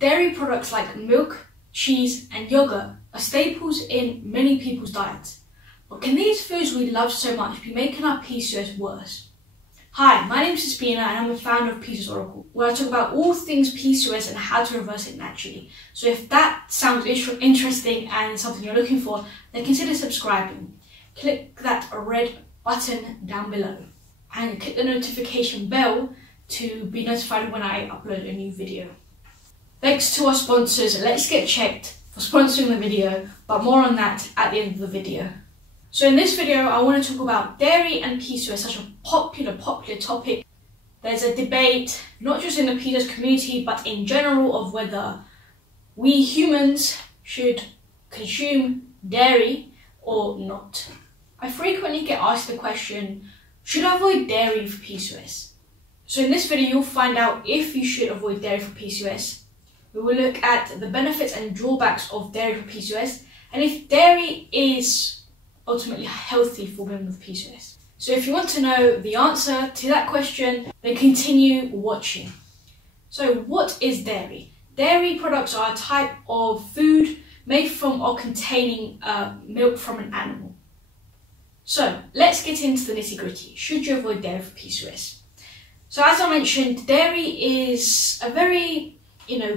Dairy products like milk, cheese and yogurt are staples in many people's diets. But can these foods we love so much be making our PCOS worse? Hi, my name is Despina and I'm a founder of PCOS Oracle, where I talk about all things PCOS and how to reverse it naturally. So if that sounds interesting and something you're looking for, then consider subscribing. Click that red button down below and click the notification bell to be notified when I upload a new video. Thanks to our sponsors, Let's Get Checked, for sponsoring the video, but more on that at the end of the video. So in this video, I want to talk about dairy and PCOS, such a popular topic. There's a debate, not just in the PCOS community, but in general, of whether we humans should consume dairy or not. I frequently get asked the question, should I avoid dairy for PCOS? So in this video, you'll find out if you should avoid dairy for PCOS. We will look at the benefits and drawbacks of dairy for PCOS, and if dairy is ultimately healthy for women with PCOS. So if you want to know the answer to that question, then continue watching. So what is dairy? Dairy products are a type of food made from or containing milk from an animal. So let's get into the nitty-gritty. Should you avoid dairy for PCOS? So as I mentioned, dairy is a very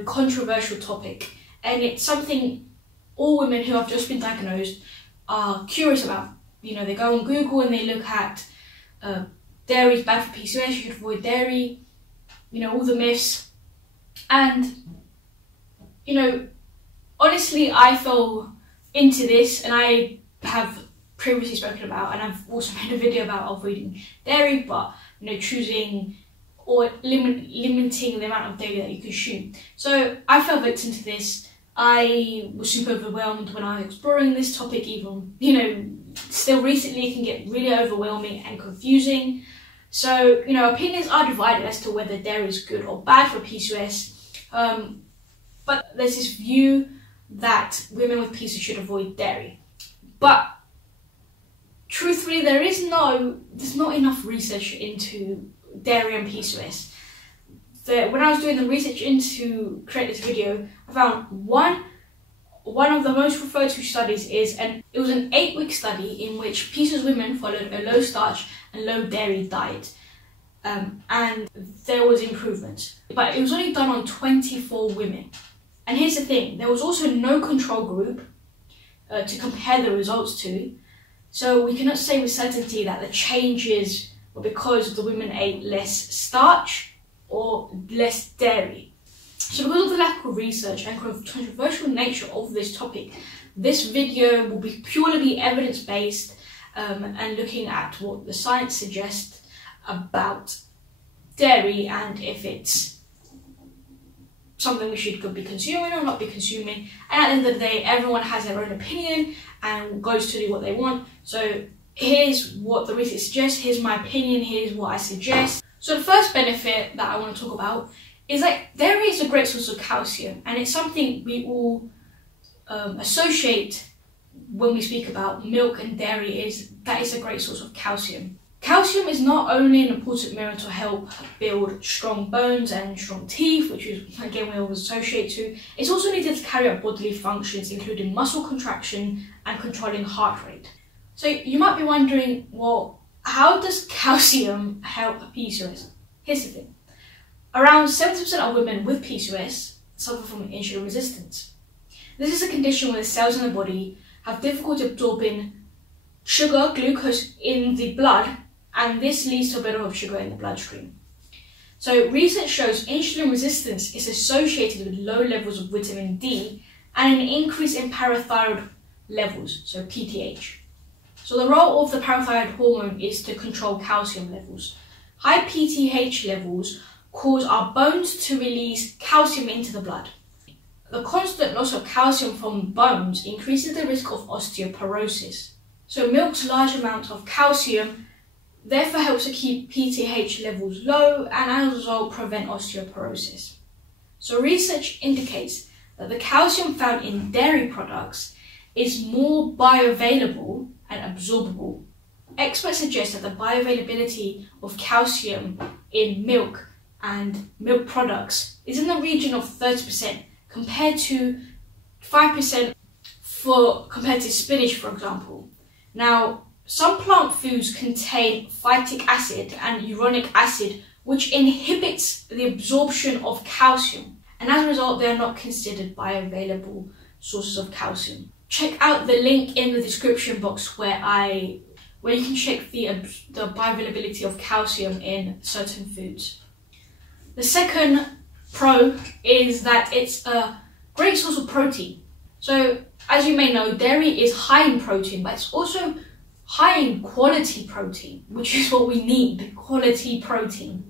controversial topic, and it's something all women who have just been diagnosed are curious about. They go on Google and they look at dairy is bad for PCOS, you should avoid dairy, all the myths. And honestly, I fell into this, and I have previously spoken about, and I've also made a video about avoiding dairy, but choosing or limiting the amount of dairy that you consume. So I fell victim to this. I was super overwhelmed when I was exploring this topic. Even, still recently it can get really overwhelming and confusing. So, opinions are divided as to whether dairy is good or bad for PCOS. But there's this view that women with PCOS should avoid dairy. But truthfully, there's not enough research into dairy and PCOS. When I was doing the research to create this video, I found one of the most referred to studies it was an 8-week study in which PCOS women followed a low starch and low dairy diet, and there was improvement. But it was only done on 24 women. And here's the thing, there was also no control group to compare the results to, so we cannot say with certainty that the changes were because the women ate less starch or less dairy. So because of the lack of research and controversial nature of this topic, this video will be purely evidence-based and looking at what the science suggests about dairy and if it's something we should be consuming or not be consuming. And at the end of the day, everyone has their own opinion and goes to do what they want. So here's what the research suggests, here's my opinion, here's what I suggest. So the first benefit that I want to talk about is dairy is a great source of calcium, and it's something we all associate when we speak about milk and dairy, that is a great source of calcium. Calcium is not only an important mineral to help build strong bones and strong teeth, which is again we always associate to, it's also needed to carry out bodily functions including muscle contraction and controlling heart rate. So you might be wondering, well, how does calcium help PCOS? Here's the thing. Around 70% of women with PCOS suffer from insulin resistance. This is a condition where the cells in the body have difficulty absorbing sugar, glucose in the blood, and this leads to a buildup of sugar in the bloodstream. So research shows insulin resistance is associated with low levels of vitamin D and an increase in parathyroid levels, so PTH. So the role of the parathyroid hormone is to control calcium levels. High PTH levels cause our bones to release calcium into the blood. The constant loss of calcium from bones increases the risk of osteoporosis. So milk's large amount of calcium therefore helps to keep PTH levels low and as a result prevent osteoporosis. So research indicates that the calcium found in dairy products is more bioavailable and absorbable. Experts suggest that the bioavailability of calcium in milk and milk products is in the region of 30%, compared to 5% compared to spinach, for example. Now, some plant foods contain phytic acid and uronic acid, which inhibits the absorption of calcium, and as a result, they are not considered bioavailable sources of calcium. Check out the link in the description box where you can check the bioavailability of calcium in certain foods. The second pro is that it's a great source of protein. So, as you may know, dairy is high in protein, but it's also high in quality protein, which is what we need, quality protein.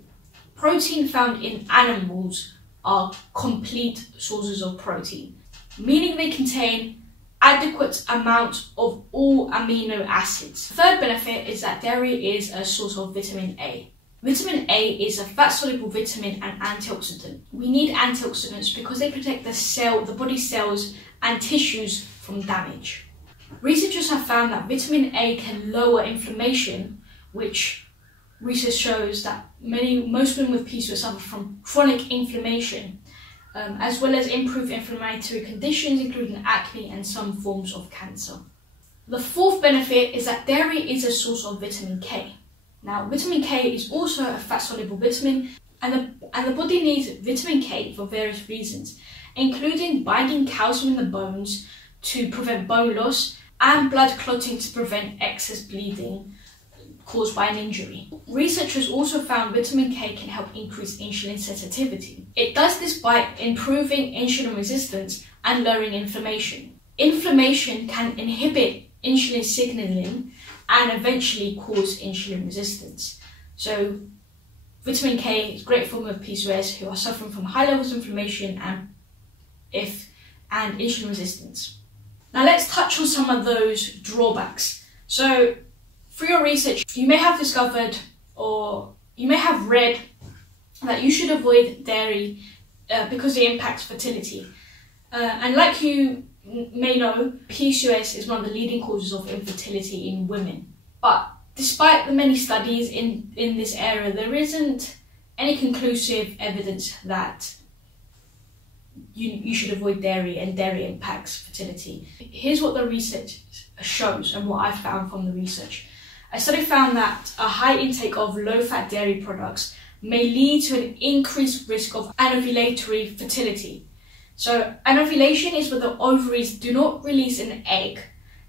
Protein found in animals are complete sources of protein, meaning they contain adequate amount of all amino acids. The third benefit is that dairy is a source of vitamin A. Vitamin A is a fat-soluble vitamin and antioxidant. We need antioxidants because they protect the body cells and tissues from damage. Researchers have found that vitamin A can lower inflammation, which research shows that most women with PCOS suffer from chronic inflammation, as well as improve inflammatory conditions, including acne and some forms of cancer. The fourth benefit is that dairy is a source of vitamin K. Now, vitamin K is also a fat-soluble vitamin, and the body needs vitamin K for various reasons, including binding calcium in the bones to prevent bone loss and blood clotting to prevent excess bleeding caused by an injury. Researchers also found vitamin K can help increase insulin sensitivity. It does this by improving insulin resistance and lowering inflammation. Inflammation can inhibit insulin signaling and eventually cause insulin resistance. So vitamin K is a great form of PCOS who are suffering from high levels of inflammation and insulin resistance. Now let's touch on some of those drawbacks. So through your research, you may have discovered or you may have read that you should avoid dairy because it impacts fertility. And like you may know, PCOS is one of the leading causes of infertility in women. But despite the many studies in this area, there isn't any conclusive evidence that you should avoid dairy and dairy impacts fertility. Here's what the research shows and what I found from the research. A study found that a high intake of low-fat dairy products may lead to an increased risk of anovulatory fertility. So anovulation is where the ovaries do not release an egg,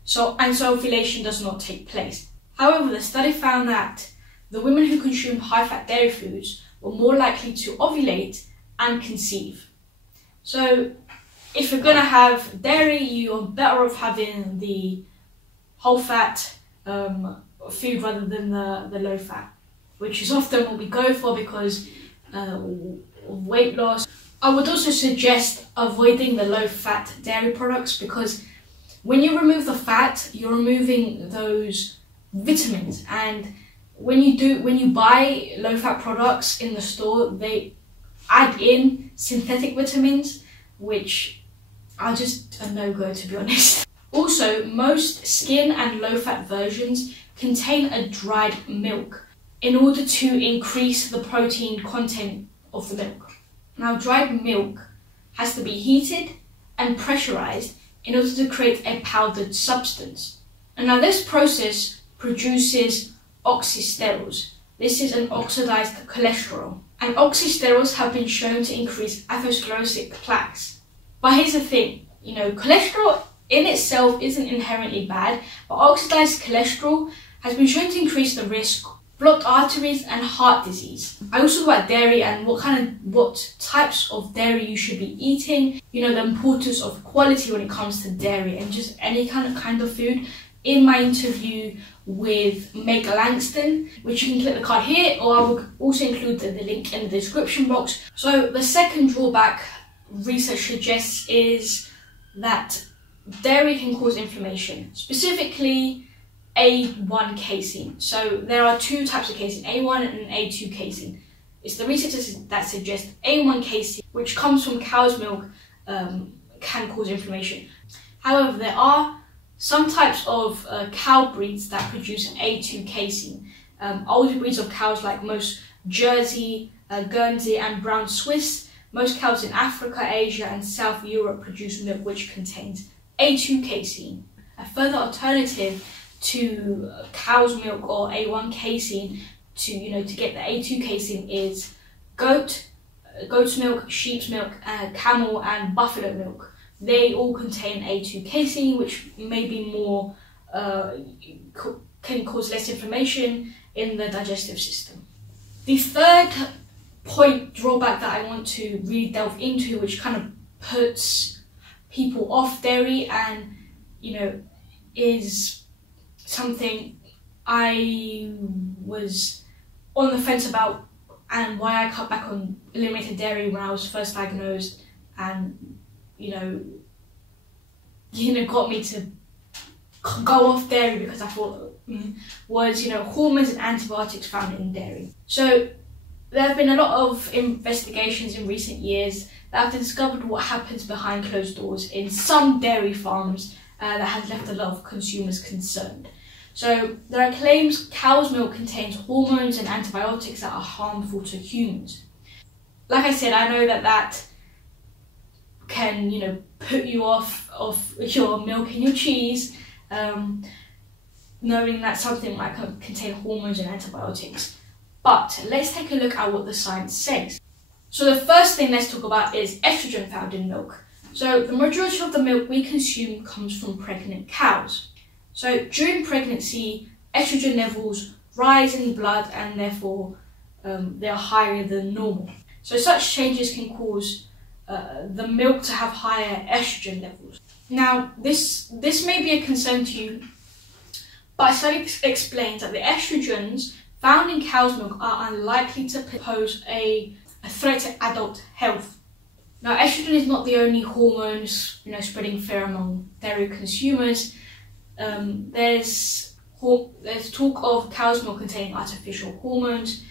so ovulation does not take place. However, the study found that the women who consume high-fat dairy foods were more likely to ovulate and conceive. So if you're going to have dairy, you're better off having the whole-fat food rather than the low-fat, which is often what we go for because of weight loss. I would also suggest avoiding the low-fat dairy products because when you remove the fat, you're removing those vitamins, and when you buy low-fat products in the store, they add in synthetic vitamins, which are just a no-go, to be honest. Also, most skim and low-fat versions contain a dried milk in order to increase the protein content of the milk. Now, dried milk has to be heated and pressurized in order to create a powdered substance. And now this process produces oxysterols. This is an oxidized cholesterol. And oxysterols have been shown to increase atherosclerotic plaques. But here's the thing, cholesterol in itself isn't inherently bad, but oxidized cholesterol has been shown to increase the risk of blocked arteries and heart disease. I also talk about dairy and what types of dairy you should be eating, the importance of quality when it comes to dairy and just any kind of food in my interview with Meg Langston, which you can click the card here, or I will also include the link in the description box. So the second drawback research suggests is that dairy can cause inflammation, specifically A1 casein. So there are two types of casein, A1 and A2 casein. It's the researchers that suggest A1 casein, which comes from cow's milk, can cause inflammation. However, there are some types of cow breeds that produce A2 casein. Older breeds of cows like most Jersey, Guernsey and Brown Swiss Most cows in Africa, Asia and South Europe produce milk which contains A2 casein. A further alternative to cow's milk or A1 casein to get the A2 casein is goat's milk, sheep's milk, camel and buffalo milk. They all contain A2 casein, which may be more can cause less inflammation in the digestive system. The third drawback that I want to really delve into, which kind of puts people off dairy and is something I was on the fence about, and why I cut back on eliminated dairy when I was first diagnosed, and got me to go off dairy because I thought was hormones and antibiotics found in dairy. So there have been a lot of investigations in recent years that have discovered what happens behind closed doors in some dairy farms that has left a lot of consumers concerned. So there are claims cow's milk contains hormones and antibiotics that are harmful to humans. Like I said, I know that can put you off your milk and your cheese, knowing that something might contain hormones and antibiotics. But let's take a look at what the science says. So the first thing let's talk about is estrogen found in milk. So the majority of the milk we consume comes from pregnant cows. So during pregnancy, estrogen levels rise in blood and therefore they are higher than normal. So such changes can cause the milk to have higher estrogen levels. Now this may be a concern to you, but a study explains that the estrogens found in cow's milk are unlikely to pose a threat to adult health. Now, estrogen is not the only hormone spreading fear among dairy consumers. There's talk of cow's milk containing artificial hormones.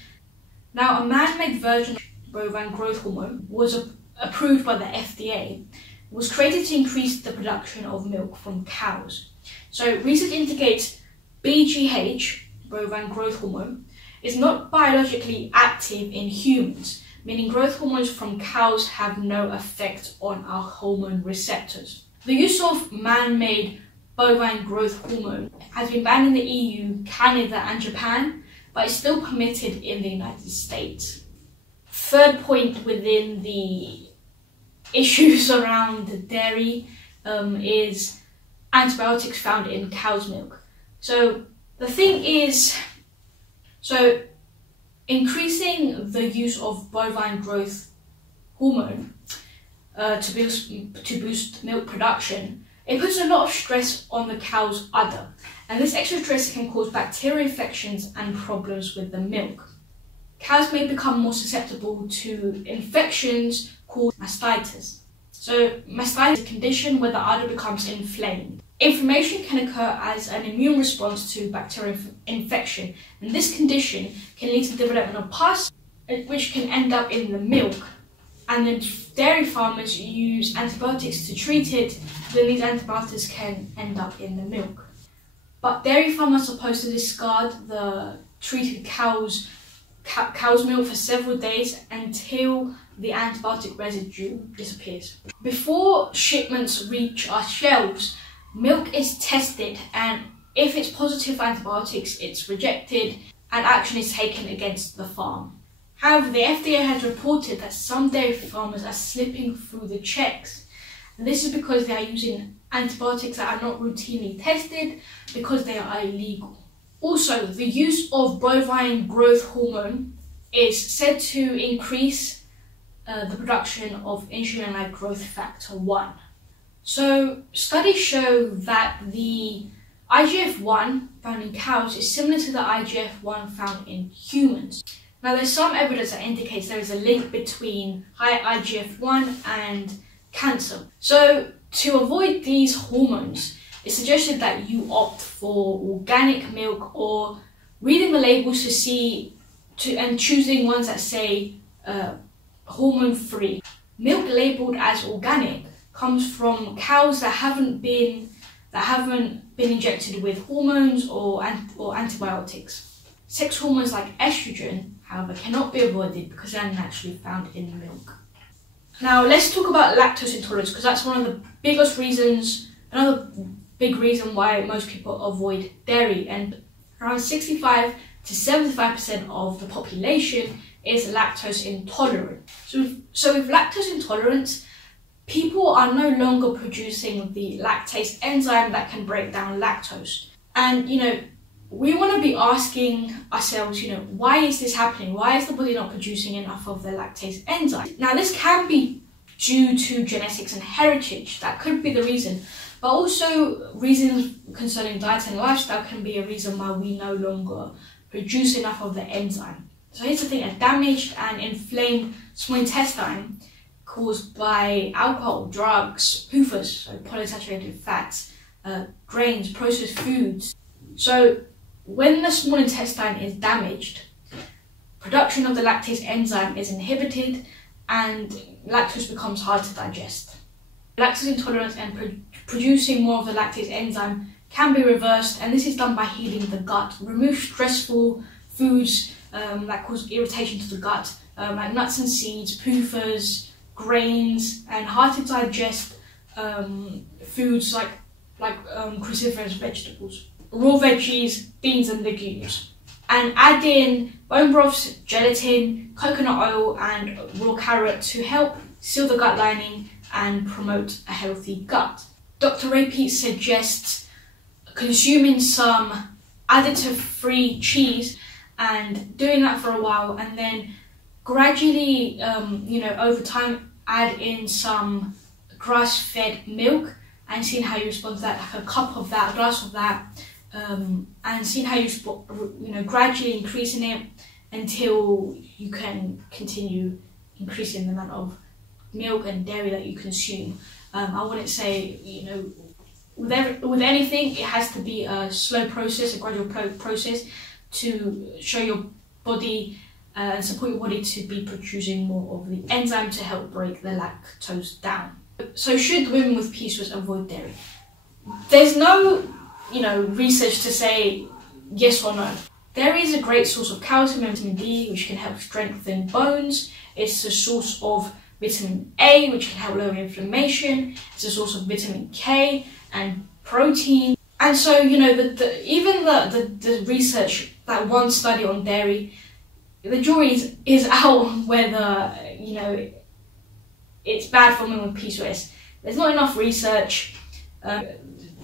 Now, a man-made version of bovine growth hormone was approved by the FDA. Was created to increase the production of milk from cows. So research indicates BGH, bovine growth hormone, is not biologically active in humans, meaning growth hormones from cows have no effect on our hormone receptors. The use of man-made bovine growth hormone has been banned in the EU, Canada and Japan, but is still permitted in the United States. Third point within the issues around dairy is antibiotics found in cow's milk. So the thing is, increasing the use of bovine growth hormone to boost milk production, it puts a lot of stress on the cow's udder, and this extra stress can cause bacterial infections and problems with the milk. Cows may become more susceptible to infections called mastitis. So mastitis is a condition where the udder becomes inflamed. Inflammation can occur as an immune response to bacterial infection, and this condition can lead to the development of pus, which can end up in the milk. And then dairy farmers use antibiotics to treat it, then these antibiotics can end up in the milk. But dairy farmers are supposed to discard the treated cow's milk for several days until the antibiotic residue disappears. Before shipments reach our shelves, milk is tested, and if it's positive for antibiotics, it's rejected and action is taken against the farm. However, the FDA has reported that some dairy farmers are slipping through the checks. And this is because they are using antibiotics that are not routinely tested because they are illegal. Also, the use of bovine growth hormone is said to increase the production of insulin-like growth factor 1. So studies show that the IGF-1 found in cows is similar to the IGF-1 found in humans. Now there's some evidence that indicates there is a link between high IGF-1 and cancer. So to avoid these hormones, it's suggested that you opt for organic milk or reading the labels and choosing ones that say hormone-free. Milk labelled as organic comes from cows that haven't been injected with hormones or antibiotics. Sex hormones like estrogen, however, cannot be avoided because they are naturally found in milk. Now let's talk about lactose intolerance, because that's one of the biggest reasons, another big reason why most people avoid dairy, and around 65 to 75% of the population is lactose intolerant. So with lactose intolerance, people are no longer producing the lactase enzyme that can break down lactose. And we want to be asking ourselves, why is this happening? Why is the body not producing enough of the lactase enzyme? Now, this can be due to genetics and heritage. That could be the reason. But also reasons concerning diet and lifestyle can be a reason why we no longer produce enough of the enzyme. So here's the thing: a damaged and inflamed small intestine caused by alcohol, drugs, PCOS, so polyunsaturated fats, grains, processed foods. So when the small intestine is damaged, production of the lactase enzyme is inhibited and lactose becomes hard to digest. Lactose intolerance and producing more of the lactase enzyme can be reversed, and this is done by healing the gut. Remove stressful foods that cause irritation to the gut, like nuts and seeds, PCOS, grains, and hard to digest foods like cruciferous vegetables, raw veggies, beans and legumes. And add in bone broths, gelatin, coconut oil and raw carrot to help seal the gut lining and promote a healthy gut. Dr. Ray Peat suggests consuming some additive-free cheese and doing that for a while, and then gradually, over time, add in some grass-fed milk and seeing how you respond to that, like a cup of that, a glass of that, and seeing how you gradually increasing it until you can continue increasing the amount of milk and dairy that you consume. I wouldn't say, with anything, it has to be a slow process, a gradual process to show your body and support your body to be producing more of the enzyme to help break the lactose down. So should women with PCOS avoid dairy? There's no, research to say yes or no. Dairy is a great source of calcium and vitamin D, which can help strengthen bones. It's a source of vitamin A, which can help lower inflammation. It's a source of vitamin K and protein. And so, even the research, that one study on dairy, the jury is out whether, it's bad for women with PCOS. There's not enough research.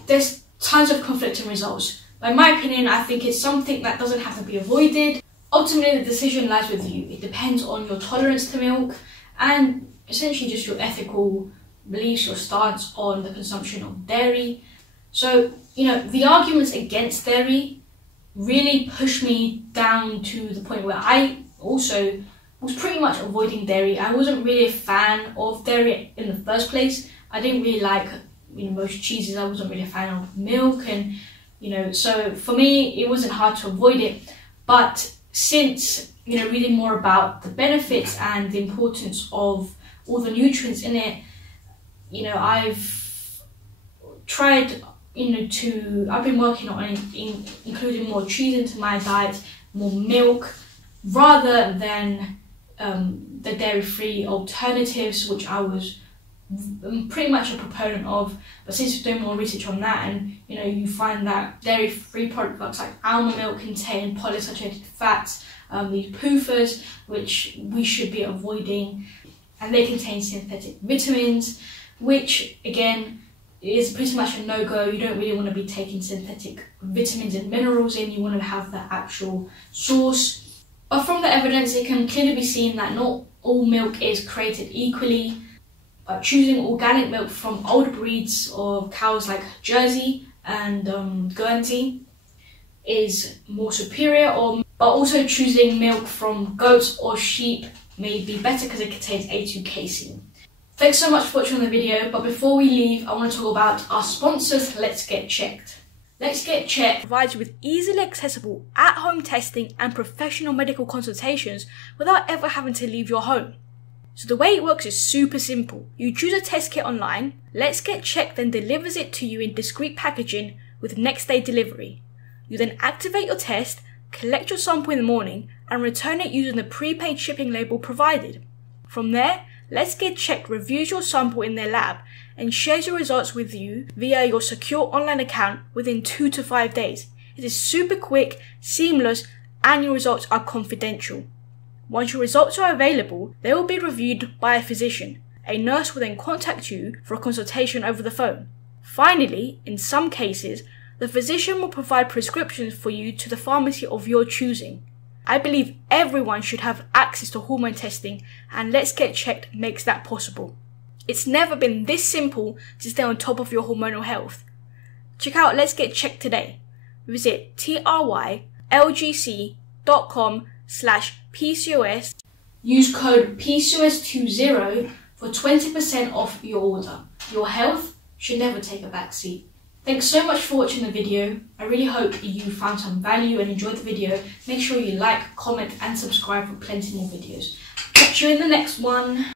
There's tons of conflicting results. But in my opinion, I think it's something that doesn't have to be avoided. Ultimately, the decision lies with you. It depends on your tolerance to milk and essentially just your ethical beliefs, your stance on the consumption of dairy. So, the arguments against dairy really pushed me down to the point where I also was pretty much avoiding dairy. I wasn't really a fan of dairy in the first place. I didn't really like, most cheeses. I wasn't really a fan of milk, and, so for me, it wasn't hard to avoid it. But since, reading more about the benefits and the importance of all the nutrients in it, I've tried, I've been working on including more cheese into my diet, more milk, rather than the dairy-free alternatives, which I was pretty much a proponent of. But since you're doing more research on that, and you find that dairy-free products like almond milk contain polyunsaturated fats, these PCOS, which we should be avoiding, and they contain synthetic vitamins, which again is pretty much a no-go. You don't really want to be taking synthetic vitamins and minerals in. You want to have the actual source. But from the evidence, it can clearly be seen that not all milk is created equally. Choosing organic milk from older breeds of cows like Jersey and Guernsey is more superior, but also choosing milk from goats or sheep may be better because it contains A2 casein. Thanks so much for watching the video, but before we leave, I want to talk about our sponsors, Let's Get Checked. Let's Get Checked provides you with easily accessible at-home testing and professional medical consultations without ever having to leave your home. So the way it works is super simple. You choose a test kit online, Let's Get Checked then delivers it to you in discreet packaging with next day delivery. You then activate your test, collect your sample in the morning and return it using the prepaid shipping label provided. From there, Let's Get Checked reviews your sample in their lab and shares your results with you via your secure online account within 2 to 5 days. It is super quick, seamless, and your results are confidential. Once your results are available, they will be reviewed by a physician. A nurse will then contact you for a consultation over the phone. Finally, in some cases, the physician will provide prescriptions for you to the pharmacy of your choosing. I believe everyone should have access to hormone testing, and Let's Get Checked makes that possible. It's never been this simple to stay on top of your hormonal health. Check out Let's Get Checked today. Visit trylgc.com/PCOS. Use code PCOS20 for 20% off your order. Your health should never take a back seat. Thanks so much for watching the video. I really hope you found some value and enjoyed the video. Make sure you like, comment and subscribe for plenty more videos. Catch you in the next one.